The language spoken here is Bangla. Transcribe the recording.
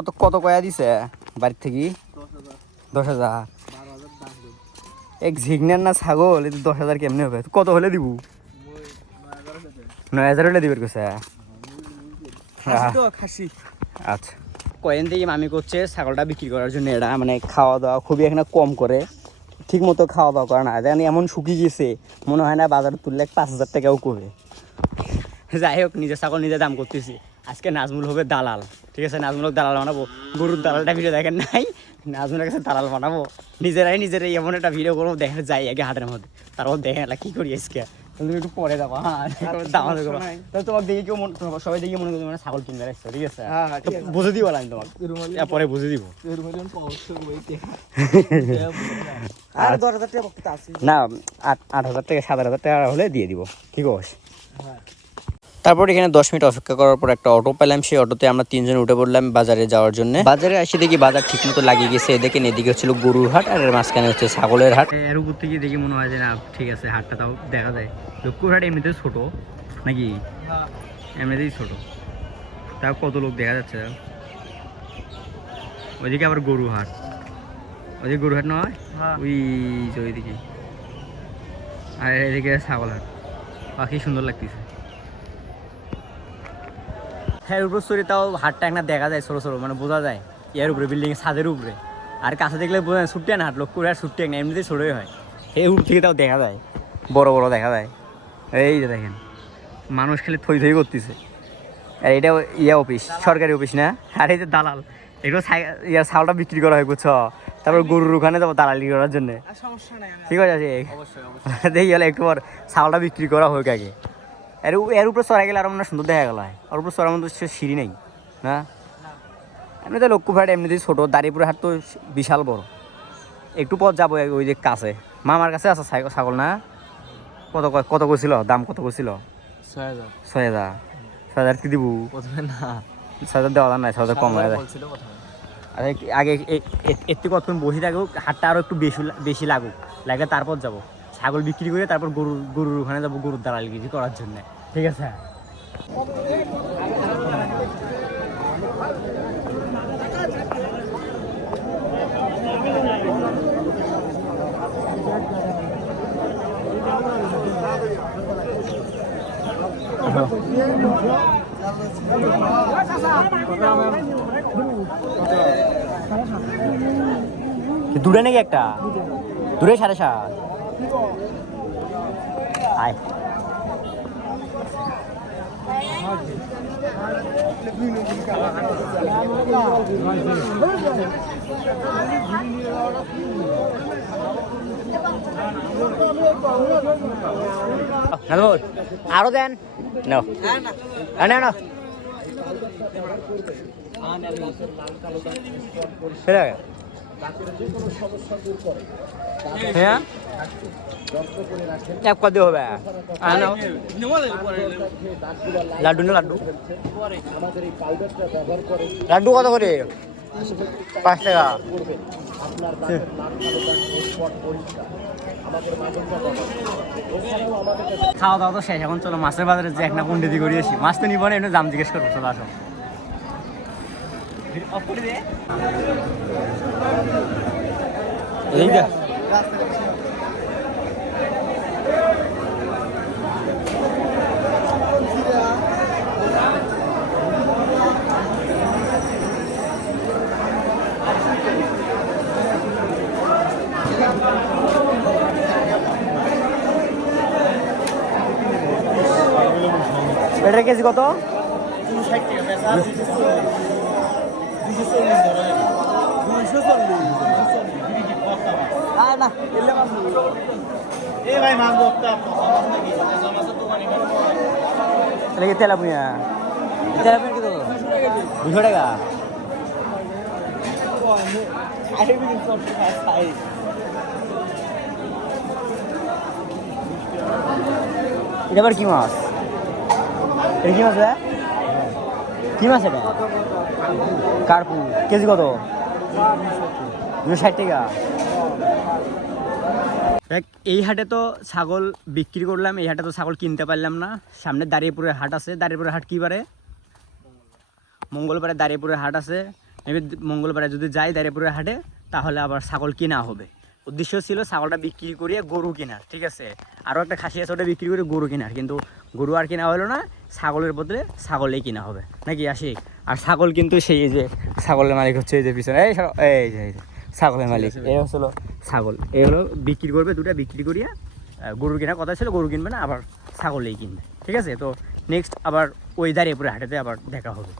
কত কত কয়া দিছে বাড়ির থেকে? 10,000। এক ঝিগনার না ছাগল, এই 10,000 কেমনে হবে? কত হলে দিব? 9,000 হলে দিবের কোসা। আচ্ছা, কয়েন থেকে মামি করছে ছাগলটা বিক্রি করার জন্য। এটা মানে খাওয়া দাওয়া খুবই এখানে কম করে, ঠিক মতো খাওয়া দাওয়া করে না। জানি এমন শুকিয়ে গেছে, মনে হয় না বাজারে তুললে 5,000 টাকাও কমে। যাই হোক, নিজের ছাগল নিজে দাম করতেছি। আজকে নাজমুল হবে দালাল, ঠিক আছে? নাজমুলক দালাল বানাবো। গরুর দালালটা ভিডিও দেখেন নাই, নাজমুলের কাছে দালাল বানাবো। নিজেরাই এমন একটা ভিডিও করবো, দেখেন যাই আগে হাটের মধ্যে, তারপর দেখেন কি করি আজকে। তুমি একটু পরে যাবো, হ্যাঁ দাম দেবো। তোমাকে দেখে কেউ সবাই দেখে মনে করবে মানে ছাগল কিনবে আসছো, ঠিক আছে? বুঝে দিব আমি তোমাকে, পরে বুঝে দিব। না 8,000 টাকা 7,000 টাকা হলে দিয়ে দিব, ঠিক আছে? তারপর এখানে 10 মিনিট অপেক্ষা করার পর একটা অটো পেলাম। সেই অটোতে আমরা 3 জন উঠে পড়লাম বাজারে যাওয়ার জন্য। বাজারে এসে দেখি বাজার ঠিক মতো লাগিয়ে গেছে। দেখেন এদিকে হচ্ছিল গরুর হাট আর এর মাঝখানে হচ্ছে ছাগলের হাট। এর উপর থেকে দেখি মনে হয় যে না ঠিক আছে, হাটটা তাও দেখা যায়। লক্ষ্মীর হাট এমনিতেই ছোট নাকি? এমনিতেই ছোট, তাও কত লোক দেখা যাচ্ছে। ওইদিকে আবার গরু হাট, ওইদিকে গরু হাট নয়, ওই যে ওইদিকে। আর এদিকে ছাগল হাট। বাকি সুন্দর লাগতেছে। হ্যাঁ, উপর সরি তাও হাটটা একটা দেখা যায় ছোটো ছোটো, মানে বোঝা যায় এর উপরে, বিল্ডিং ছাদের উপরে। আর কাছে দেখলে বোঝা যায় ছুট্টি না হাট, লোক করে আর ছুট্টি না, এমনিতেই ছোটোই হয়। এই উপর থেকে তাও দেখা যায়, বড় বড় দেখা যায়। এই যে দেখেন মানুষ খালি থই থই করতেছে। আর এটা অফিস, সরকারি অফিস না? আর এই যে দালাল, এগুলো ছাগলটা বিক্রি করা হয়, বুঝছো? তারপর গরুর ওখানে যাবো দালালি করার জন্য, ঠিক আছে? দেখি হলে একটু পর ছাগলটা বিক্রি করা হোক আগে। এর উপরে চড়া গেলে আরো মনে সুন্দর দেখা গেল হয়। ওর উপরে চড়ার মতো সিঁড়ি নেই না? এমনিতে লক্ষ্মীর হাট এমনিতেই ছোটো, দাঁড়িপুরের হাট তো বিশাল বড়। একটু পথ যাবো ওই যে কাছে, মামার কাছে আছে ছাগল না? কত কত করছিল দাম? কত করছিল? 6,000 কি দিব? না 6,000 দেওয়া নাই, 6,000 কম হয়ে যায়। আচ্ছা আগে একটু কতক্ষণ বসে থাকুক, হাটটা আরও একটু বেশি লাগুক, লাগে তারপর যাব ছাগল বিক্রি করে। তারপর গরুর ওখানে যাবো, গরুর দালালি কিছু করার জন্য, ঠিক আছে? দূরে নাকি একটা? দূরে 7.5। আয় আরো দেন না না না হ্যাঁ এক কত হবে? লাড্ডু না লাড্ডু? লাড্ডু কত করে? 5 টাকা। খাওয়া দাওয়া তো শেষ, এখন চলো মাছের বাজারে যে একটা পন্ডিতি করিয়েছি। মাছ তো নিব না, এমনি দাম জিজ্ঞেস করবো। চলো আসো। এই দেখ এটার কেজি কত? 260 টাকা। 240 তেলাপুয়া কত? 200 টাকা। এটা আবার কি মাছ? এটা কি মাছ? কি মাছ এটা? কার্পু। কেজি কত? 260 টাকা। দেখ, এই হাটে তো ছাগল বিক্রি করলাম, এই হাটে তো ছাগল কিনতে পারলাম না। সামনে দাঁড়িয়েপুরের হাট আছে। দাঁড়িয়েপুরের হাট কী বারে? মঙ্গলবারে দাঁড়িয়েপুরের হাট আছে। মেবি মঙ্গলবারে যদি যাই দাঁড়িপুরের হাটে তাহলে আবার ছাগল কেনা হবে। উদ্দেশ্য ছিল ছাগলটা বিক্রি করিয়ে গরু কেনার, ঠিক আছে। আরও একটা খাসি আছে ওটা বিক্রি করে গরু কেনার, কিন্তু গরু আর কেনা হলো না, ছাগলের বদলে ছাগলেই কিনা হবে নাকি আশিক। আর ছাগল কিন্তু সেই যে ছাগলের মালিক হচ্ছে এই যে পিছনে, এই যে ছাগলের মালিক, এই হলো ছাগল। এই হলো বিক্রি করবে, দুটা বিক্রি করিয়া গরু কেনার কথা ছিল, গরু কিনবে না, আবার ছাগলেই কিনবে, ঠিক আছে। তো নেক্সট আবার ওই দাঁড়িয়ে পুরো হাটেতে আবার দেখা হবে।